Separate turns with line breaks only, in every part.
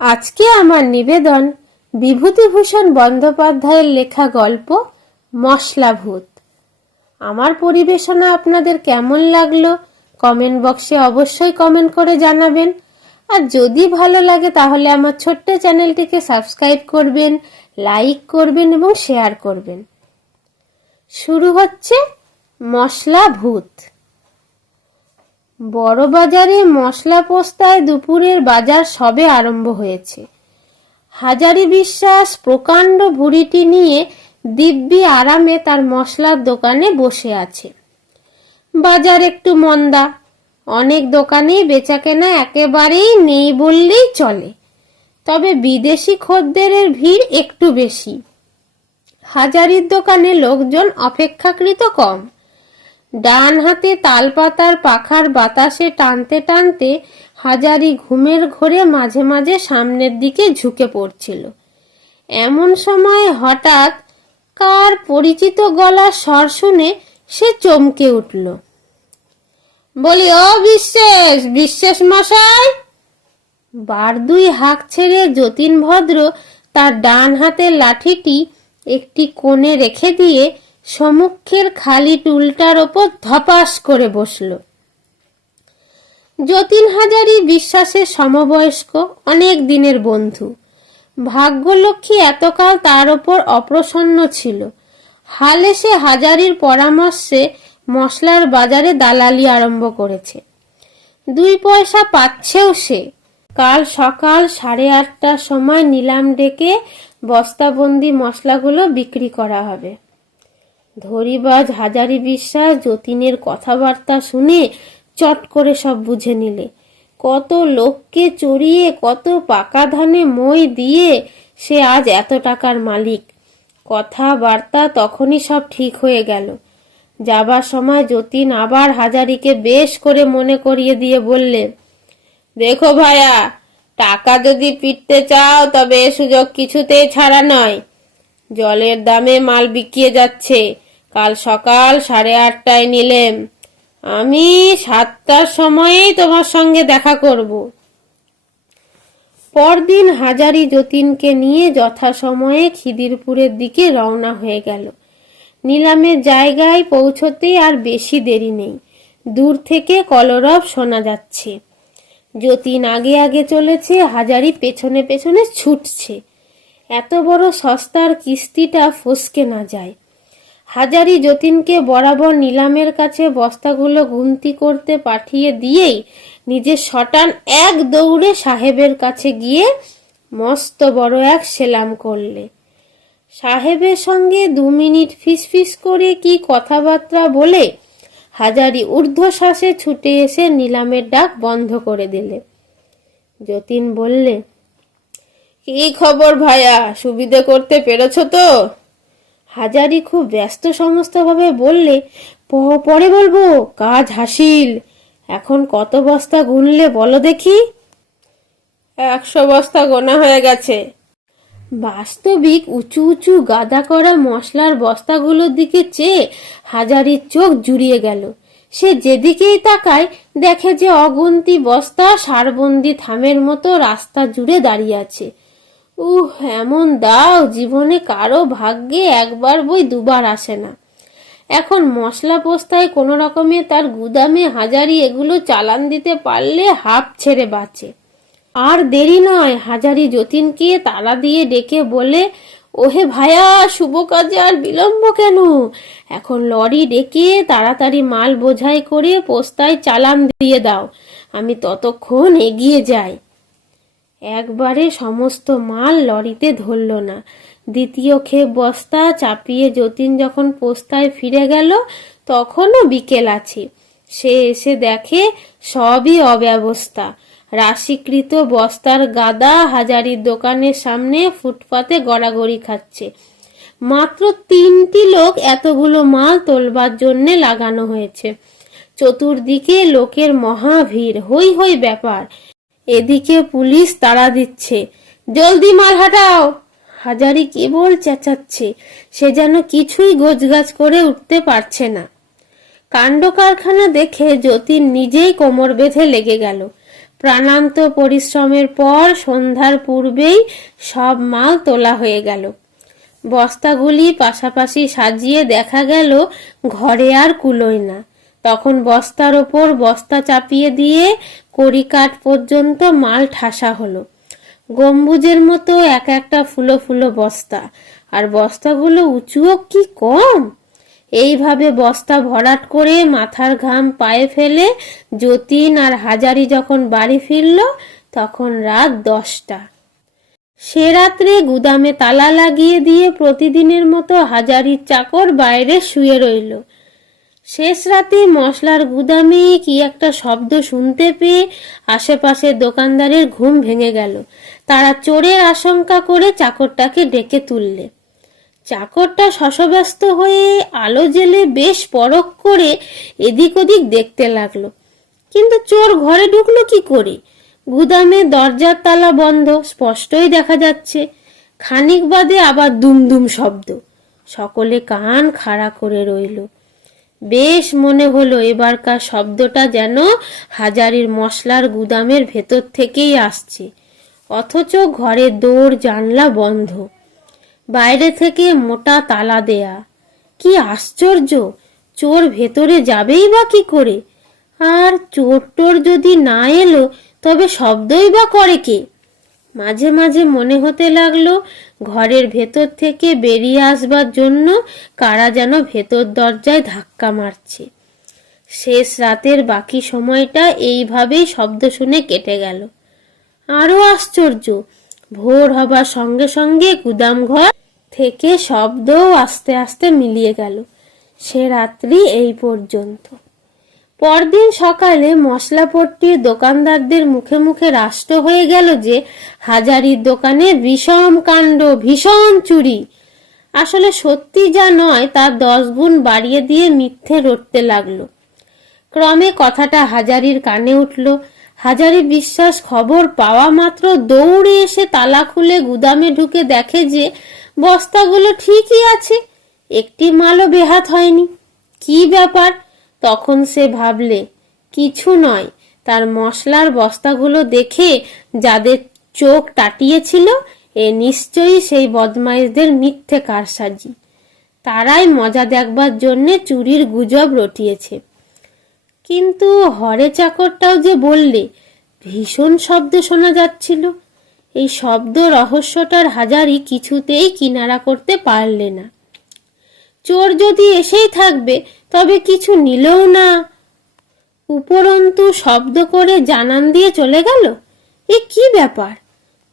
আজকে আমার নিবেদন বিভূতিভূষণ বন্দ্যোপাধ্যায়ের লেখা গল্প, মশলাভূত। আমার পরিবেশনা আপনাদের কেমন লাগল কমেন্ট বক্সে অবশ্যই কমেন্ট করে জানাবেন। আর যদি ভালো লাগে তাহলে আমার ছোট্ট চ্যানেলটিকে সাবস্ক্রাইব করবেন, লাইক করবেন এবং শেয়ার করবেন। শুরু হচ্ছে মশলা ভূত বড় বাজারে মশলা পোস্তায় দুপুরের বাজার সবে আরম্ভ হয়েছে। হাজারি বিশ্বাস প্রকাণ্ড ভুড়িটি নিয়ে দিব্যি আরামে তার মশলার দোকানে বসে আছে। বাজার একটু মন্দা, অনেক দোকানেই বেচাকেনা একেবারেই নেই বললেই চলে। তবে বিদেশি খদ্দেরের ভিড় একটু বেশি। হাজারির দোকানে লোকজন অপেক্ষাকৃত কম। ডান হাতে তালপাতার পাখার বাতাসে টানতে টানতে হাজারি ঘুমের ঘোরে মাঝে মাঝে সামনের দিকে ঝুঁকে পড়ছিল। এমন সময় হঠাৎ কার পরিচিত গলার স্বর শুনে সে চমকে উঠল। বলি, ও বিশ্বাস বিশ্বাস মশাই! বার দুই হাঁক ছেড়ে যতীন ভদ্র তার ডান হাতের লাঠিটি একটি কোণে রেখে দিয়ে সমুখের খালি টুলটার ওপর ধপাস করে বসল। যতীন হাজারি বিশ্বাসের সমবয়স্ক, অনেক দিনের বন্ধু। ভাগ্যলক্ষ্মী এতকাল তার ওপর অপ্রসন্ন ছিল। হালে সে হাজারির পরামর্শে মশলার বাজারে দালালি আরম্ভ করেছে। দুই পয়সা পাচ্ছেও সে। কাল সকাল সাড়ে আটটার সময় নিলাম ডেকে বস্তাবন্দি মশলাগুলো বিক্রি করা হবে। ধরিবাজ হাজারি বিশ্বাস যতীনের কথাবার্তা শুনে চট করে সব বুঝে নিলে। কত লোককে চড়িয়ে, কত পাকা ধানে মই দিয়ে সে আজ এত টাকার মালিক। কথাবার্তা তখনই সব ঠিক হয়ে গেল। যাবার সময় যতীন আবার হাজারিকে বেশ করে মনে করিয়ে দিয়ে বললে, দেখো ভাইয়া টাকা যদি পিটতে চাও, তবে এ সুযোগ কিছুতেই ছাড়া নয়। জলের দামে মাল বিকিয়ে যাচ্ছে। কাল সকাল সাড়ে আটটায় নিলেম। আমি সাতটার সময়েই তোমার সঙ্গে দেখা করব। পরদিন হাজারি যতীনকে নিয়ে যথাসময়ে খিদিরপুরের দিকে রওনা হয়ে গেল। নিলামের জায়গায় পৌঁছতেই আর বেশি দেরি নেই। দূর থেকে কলরব শোনা যাচ্ছে। যতীন আগে আগে চলেছে, হাজারি পেছনে পেছনে ছুটছে। এত বড় সস্তার কিস্তিটা ফসকে না যায়। হাজারি যতীনকে বরাবর নিলামের কাছে বস্তাগুলো গুনতি করতে পাঠিয়ে দিয়েই নিজের শটান এক দৌড়ে সাহেবের কাছে গিয়ে মস্ত বড় এক সেলাম করলে। সাহেবের সঙ্গে দু মিনিট ফিসফিস করে কি কথাবার্তা বলে হাজারি ঊর্ধ্বশ্বাসে ছুটে এসে নিলামের ডাক বন্ধ করে দিলে। যতীন বললে, কি খবর ভাইয়া সুবিধে করতে পেরেছ তো? হাজারি খুব ব্যস্ত সমস্তভাবে বললে পরে বলব কাজ হাসিল। এখন কত বস্তা গুনলে বলো দেখি? একশো বস্তা গোনা হয়ে গেছে। বাস্তবিক উঁচু উঁচু গাদা করা মশলার বস্তাগুলোর দিকে চেয়ে হাজারির চোখ জুড়িয়ে গেল। সে যেদিকেই তাকায় দেখে যে অগুন্তি বস্তা সারবন্দি থামের মতো রাস্তা জুড়ে দাঁড়িয়ে আছে। উহ, এমন দাও, জীবনে কারও ভাগ্যে একবার বই দুবার আসে না। এখন মশলা পোস্তায় কোনো রকমে তার গুদামে হাজারি এগুলো চালান দিতে পারলে হাফ ছেড়ে বাঁচে। আর দেরি নয়, হাজারি যতীনকে তাড়া দিয়ে ডেকে বলে, ওহে ভায়া, শুভ কাজে আর বিলম্ব কেন? এখন লরি ডেকে তাড়াতাড়ি মাল বোঝাই করে পোস্তায় চালান দিয়ে দাও। আমি ততক্ষণ এগিয়ে যাই। একবারে সমস্ত মাল লরিতে ধরল না। দ্বিতীয় ক্ষেপ বস্তা চাপিয়ে যতীন যখন পোস্তায় ফিরে গেল, তখনও বিকেল আছে। সে এসে দেখে সবই অব্যবস্থা। রাশিকৃত বস্তার গাদা হাজারির দোকানের সামনে ফুটপাতে গড়াগড়ি খাচ্ছে। মাত্র তিনটি লোক এতগুলো মাল তোলবার জন্যে লাগানো হয়েছে। চতুর্দিকে লোকের মহা ভিড়। হই হই ব্যাপার। এদিকে পুলিশ তাড়া দিচ্ছে। জলদি মাল হাটাও। হাজারি কেবল চেঁচাচ্ছে, সে যেন কিছুই গোছগাছ করে উঠতে পারছে না। কাণ্ড কারখানা দেখে যতীন নিজেই কোমর বেঁধে লেগে গেল। প্রাণান্ত পরিশ্রমের পর সন্ধ্যার পূর্বেই সব মাল তোলা হয়ে গেল। বস্তাগুলি পাশাপাশি সাজিয়ে দেখা গেল, ঘরে আর কুলোয় না। তখন বস্তার ওপর বস্তা চাপিয়ে দিয়ে কড়িকাঠ পর্যন্ত মাল ঠাসা হলো। গম্বুজের মতো এক একটা ফুলো ফুলো বস্তা। আর বস্তাগুলো উঁচুও কি কম? এইভাবে বস্তা ভরাট করে মাথার ঘাম পায়ে ফেলে যতীন আর হাজারি যখন বাড়ি ফিরল, তখন রাত দশটা। সে রাত্রে গুদামে তালা লাগিয়ে দিয়ে প্রতিদিনের মতো হাজারির চাকর বাইরে শুয়ে রইল। শেষ রাতে মশলার গুদামে কি একটা শব্দ শুনতে পেয়ে আশেপাশের দোকানদারের ঘুম ভেঙে গেল। তারা চোরের আশঙ্কা করে চাকরটাকে ডেকে তুললে। চাকরটা শশব্যস্ত হয়ে আলো জেলে বেশ পরখ করে এদিক ওদিক দেখতে লাগল। কিন্তু চোর ঘরে ঢুকলো কি করে? গুদামে দরজার তালা বন্ধ, স্পষ্টই দেখা যাচ্ছে, খানিক বাদে আবার দুমদুম শব্দ। সকলে কান খাড়া করে রইল। বেশ মনে হলো এবারকার শব্দটা যেন হাজারির মশলার গুদামের ভেতর থেকেই আসছে। অথচ ঘরে দৌড় জানলা বন্ধ। বাইরে থেকে মোটা তালা দেয়া। কি আশ্চর্য! চোর ভেতরে যাবেই বা কি করে? আর চোর টোর যদি না এলো, তবে শব্দই বা করে কে? মাঝে মাঝে মনে হতে লাগল, ঘরের ভেতর থেকে বেরিয়ে আসবার জন্য কারা যেন ভেতর দরজায় ধাক্কা মারছে। শেষ রাতের বাকি সময়টা এইভাবেই শব্দ শুনে কেটে গেল। আরও আশ্চর্য, ভোর হবার সঙ্গে সঙ্গে গুদাম ঘর থেকে শব্দও আস্তে আস্তে মিলিয়ে গেল। সে রাত্রি এই পর্যন্ত। পরদিন সকালে মশলাপট্টির দোকানদারদের মুখে মুখে রাষ্ট্র হয়ে গেল যে হাজারির দোকানে বিষম কাণ্ড, ভীষণ চুরি। আসলে সত্যি যা নয় তার দশ গুণ বাড়িয়ে দিয়ে মিথ্যে রটতে লাগল। ক্রমে কথাটা হাজারির কানে উঠল। হাজারি বিশ্বাস খবর পাওয়া মাত্র দৌড়ে এসে তালা খুলে গুদামে ঢুকে দেখে যে বস্তাগুলো ঠিকই আছে। একটি মালও বেহাত হয়নি। কি ব্যাপার? তখন সে ভাবলে, কিছু নয়, তার মশলার বস্তাগুলো দেখে যাদের চোখ টাটিয়েছিল এ নিশ্চয়ই সেই বদমাইশদের মিথ্যে কারসাজি। তারাই মজা দেখবার জন্যে চুরির গুজব রটিয়েছে। কিন্তু হরে চাকরটাও যে বললে, ভীষণ শব্দ শোনা যাচ্ছিল। এই শব্দ রহস্যটার হাজারি কিছুতেই কিনারা করতে পারলে না। চোর যদি এসেই থাকবে, তবে কিছু নিলেও না। উপরন্তু শব্দ করে জানান দিয়ে চলে গেল? এ কি ব্যাপার?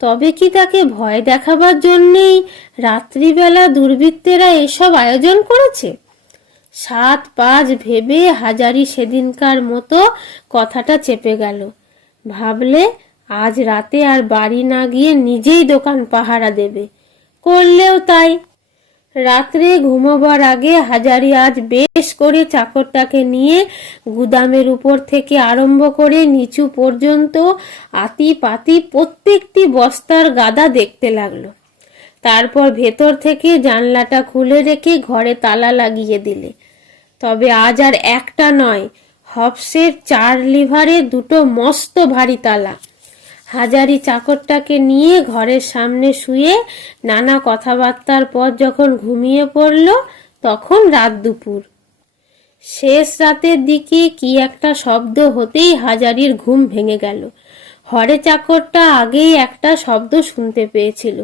তবে কি তাকে ভয় দেখাবার জন্যেই রাত্রিবেলা দুর্বৃত্তেরা এসব আয়োজন করেছে? সাত পাঁচ ভেবে হাজারি সেদিনকার মতো কথাটা চেপে গেল। ভাবলে, আজ রাতে আর বাড়ি না গিয়ে নিজেই দোকান পাহারা দেবে। করলেও তাই রাত্রে ঘুমোবার আগে হাজারি আজ বেশ করে চাকরটাকে নিয়ে গুদামের উপর থেকে আরম্ভ করে নিচু পর্যন্ত আতি পাতি প্রত্যেকটি বস্তার গাদা দেখতে লাগল। তারপর ভেতর থেকে জানলাটা খুলে রেখে ঘরে তালা লাগিয়ে দিলে। তবে আজ আর একটা নয় হবসের চার লিভারে দুটো মস্ত ভারী তালা। হাজারি চাকরটাকে নিয়ে ঘরের সামনে শুয়ে নানা কথাবার্তার পর যখন ঘুমিয়ে পড়ল, তখন রাত দুপুর। শেষ রাতের দিকে কি একটা শব্দ হতেই হাজারির ঘুম ভেঙে গেল। হরে চাকরটা আগেই একটা শব্দ শুনতে পেয়েছিল।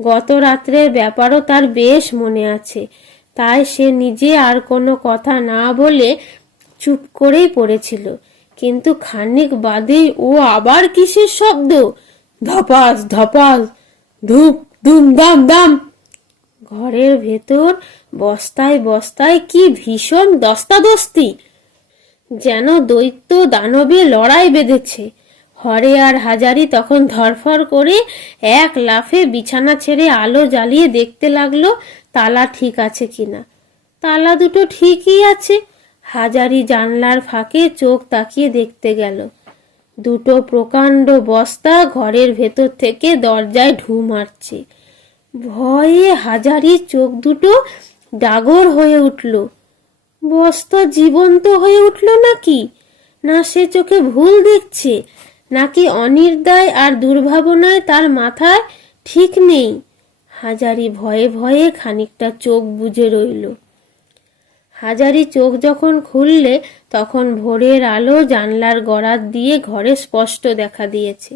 গত রাত্রের ব্যাপারও তার বেশ মনে আছে। তাই সে নিজে আর কোনো কথা না বলে চুপ করেই পড়েছিল। কিন্তু খানিক বাদেই ও আবার কিসের শব্দ? ধপাস ধপাস, ধূপ, ধুম, দাম দাম। ঘরের ভেতর বস্তায় বস্তায় কি ভীষণ দস্তাদস্তি। যেন দৈত্য দানবে লড়াই বেঁধেছে। হরে আর হাজারি তখন ধরফর করে এক লাফে বিছানা ছেড়ে আলো জ্বালিয়ে দেখতে লাগল, তালা ঠিক আছে কিনা। তালা দুটো ঠিকই আছে। হাজারি জানলার ফাঁকে চোখ তাকিয়ে দেখতে গেল। দুটো প্রকাণ্ড বস্তা ঘরের ভেতর থেকে দরজায় ঢু মারছে। ভয়ে হাজারি চোখ দুটো ডাগর হয়ে উঠল। বস্তা জীবন্ত হয়ে উঠল নাকি? না সে চোখে ভুল দেখছে? নাকি অনির্দায় আর দুর্ভাবনায় তার মাথায় ঠিক নেই? হাজারি ভয়ে ভয়ে খানিকটা চোখ বুজে রইল। হাজারি চোখ যখন খুললে, তখন ভোরের আলো জানলার গড়াত দিয়ে ঘরে স্পষ্ট দেখা দিয়েছে।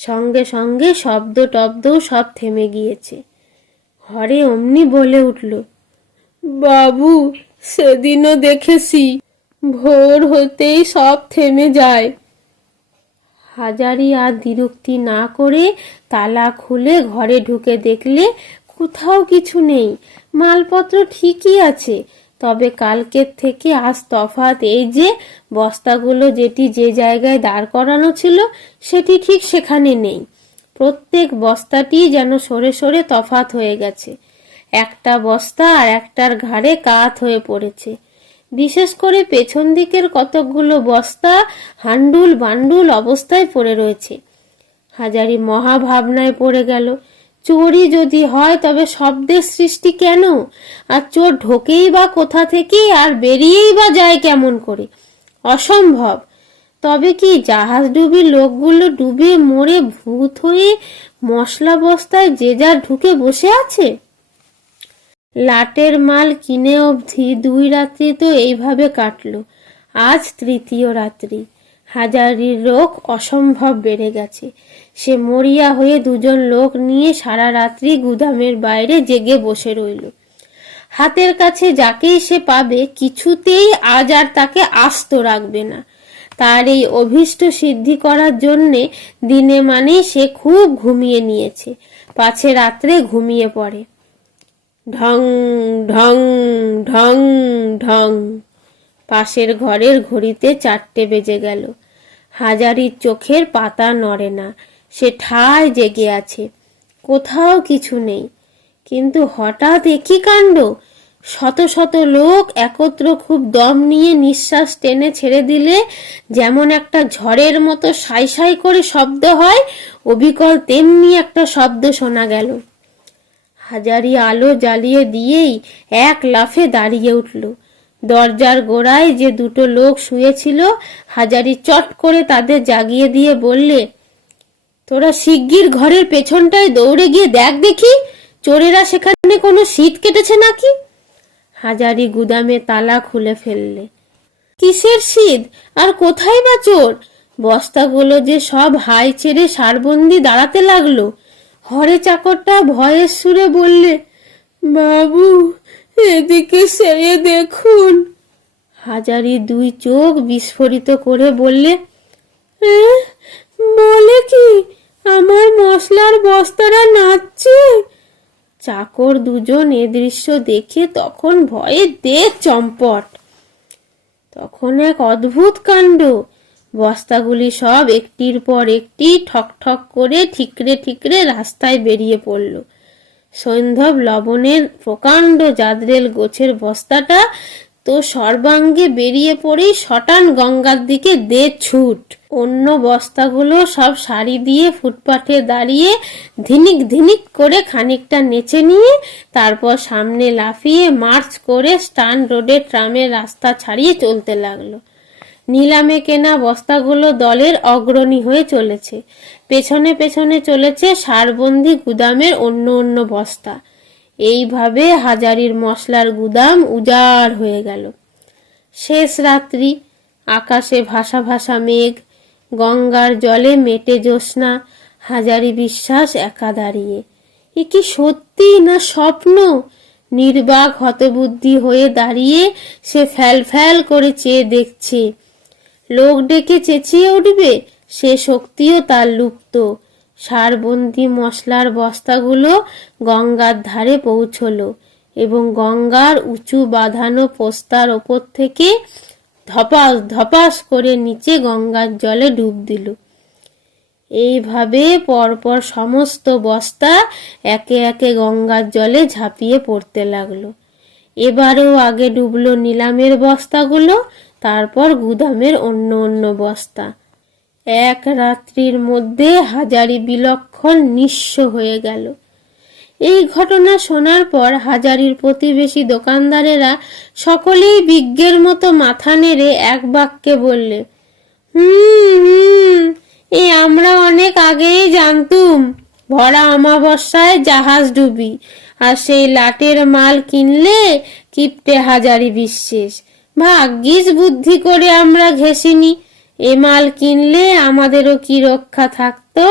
সঙ্গে সঙ্গে শব্দ টব্দও সব থেমে গিয়েছে। ঘরে অমনি বলে উঠল, বাবু, সেদিনও দেখেছি, ভোর হতেই সব থেমে যায়। হাজারি আর দ্বিরুক্তি না করে তালা খুলে ঘরে ঢুকে দেখলে, কোথাও কিছু নেই, মালপত্র ঠিকই আছে তবে কালকের থেকে আজ তফাৎ এই যে বস্তাগুলো যেটি যে জায়গায় দাঁড় করানো ছিল, সেটি ঠিক সেখানে নেই। প্রত্যেক বস্তাটি যেন সরে সরে তফাত হয়ে গেছে। একটা বস্তা আর একটার ঘাড়ে কাত হয়ে পড়েছে। বিশেষ করে পেছন দিকের কতকগুলো বস্তা হান্ডুল বান্ডুল অবস্থায় পড়ে রয়েছে। হাজারি মহাভাবনায় পড়ে গেল। চোরই যদি হয়, তবে শব্দের সৃষ্টি কেন? আর চোর ঢোকেই বা কোথা থেকে, আর বেরিয়েই বা যায় কেমন করে? অসম্ভব। তবে কি জাহাজ ডুবি লোকগুলো ডুবে মরে ভূত হয়ে মশলা বস্তায় যে যার ঢুকে বসে আছে? লাটের মাল কিনে অবধি দুই রাত্রি তো এইভাবে কাটলো। আজ তৃতীয় রাত্রি। হাজারির রোগ অসম্ভব বেড়ে গেছে। সে মরিয়া হয়ে দুজন লোক নিয়ে সারা রাত্রি গুদামের বাইরে জেগে বসে রইল। হাতের কাছে যাকেই সে পাবে, কিছুতেই আজ আর তাকে আস্ত রাখবে না। তার এই অভীষ্ট সিদ্ধি করার জন্যে দিনে মানে সে খুব ঘুমিয়ে নিয়েছে। পাছে রাত্রে ঘুমিয়ে পড়ে। ঢং ঢং ঢং ঢং। পাশের ঘরের ঘড়িতে চারটে বেজে গেল। হাজারির চোখের পাতা নড়ে না। সে ঠায় জেগে আছে। কোথাও কিছু নেই। কিন্তু হঠাৎ একই কাণ্ড? শত শত লোক একত্র খুব দম নিয়ে নিঃশ্বাস টেনে ছেড়ে দিলে যেমন একটা ঝড়ের মতো সাই সাই করে শব্দ হয়, অবিকল তেমনি একটা শব্দ শোনা গেল। হাজারি আলো জ্বালিয়ে দিয়েই এক লাফে দাঁড়িয়ে উঠল। দরজার গোড়ায় যে দুটো লোক শুয়েছিল, হাজারি চট করে তাদের জাগিয়ে দিয়ে বললে, তোরা শিগগির ঘরের পেছনটায় দৌড়ে গিয়ে দেখ দেখি, চোরেরা সেখানে কোনো শীত কেটেছে নাকি? হাজারি গুদামে তালা খুলে ফেললে, কিসের শীত? আর কোথায় বা চোর? বস্তাগুলো যে সব হাই ছেড়ে সারবন্দি দাঁড়াতে লাগল, হরে চাকরটা ভয়ের সুরে বললে, বাবু এদিকে সেয়ে দেখুন। হাজারি দুই চোখ বিস্ফোরিত করে বললে "এ, বলে কি? আমার মশলার বস্তারা নাচছে? চাকর দুজন এ দৃশ্য দেখে তখন ভয়ে দে চম্পট। তখন এক অদ্ভুত কাণ্ড। বস্তাগুলি সব একটির পর একটি ঠক ঠক করে ঠিকরে ঠিকরে রাস্তায় বেরিয়ে পড়ল। সৈন্ধব লবণের প্রকাণ্ড জাদরেল গোছের বস্তাটা তো সর্বাঙ্গে বেরিয়ে পড়েই শটান গঙ্গার দিকে দে ছুট। অন্য বস্তাগুলো সব সারি দিয়ে ফুটপাথে দাঁড়িয়ে ধিনিক ধিনিক করে খানিকটা নেচে নিয়ে তারপর সামনে লাফিয়ে মার্চ করে স্টান রোডে ট্রামের রাস্তা ছাড়িয়ে চলতে লাগল। নিলামে কেনা বস্তাগুলো দলের অগ্রণী হয়ে চলেছে। পেছনে পেছনে চলেছে সারবন্দি গুদামের অন্য অন্য বস্তা। এইভাবে হাজারির মশলার গুদাম উজাড় হয়ে গেল। শেষ রাত্রি, আকাশে ভাসা ভাসা মেঘ, গঙ্গার জলে মেটে জ্যোৎস্না, হাজারি বিশ্বাস একা দাঁড়িয়ে। এ কি সত্যি না স্বপ্ন? নির্বাক হতবুদ্ধি হয়ে দাঁড়িয়ে সে ফ্যাল ফ্যাল করে চেয়ে দেখছে লোক ডেকে চেঁচিয়ে উঠবে, সে শক্তিও তার লুপ্ত। সারবন্দি মশলার বস্তাগুলো গঙ্গার ধারে পৌঁছলো এবং গঙ্গার উঁচু বাঁধানো পোস্তার ওপর থেকে ধপাস ধপাস করে নিচে গঙ্গার জলে ডুব দিল। এইভাবে পরপর সমস্ত বস্তা একে একে গঙ্গার জলে ঝাঁপিয়ে পড়তে লাগল। এবারেও আগে ডুবলো নিলামের বস্তাগুলো তারপর গুদামের অন্য অন্য বস্তা। এক রাত্রির মধ্যে হাজারি বিলক্ষণ নিঃস্ব হয়ে গেল। এই ঘটনা শোনার পর হাজারির প্রতিবেশী দোকানদারেরা সকলেই বিজ্ঞের মতো মাথা নেড়ে এক বাক্যে বললে, হুম হুম এই আমরা অনেক আগেই জানতুম, ভরা অমাবস্যায় জাহাজ ডুবি, আর সেই লাটের মাল কিনলে কিপটে হাজারি বিশ্বাস ভাগ্যিস বুদ্ধি করে আমরা ঘেসিনি এ মাল কিনলে আমাদেরও কি রক্ষা থাকতো?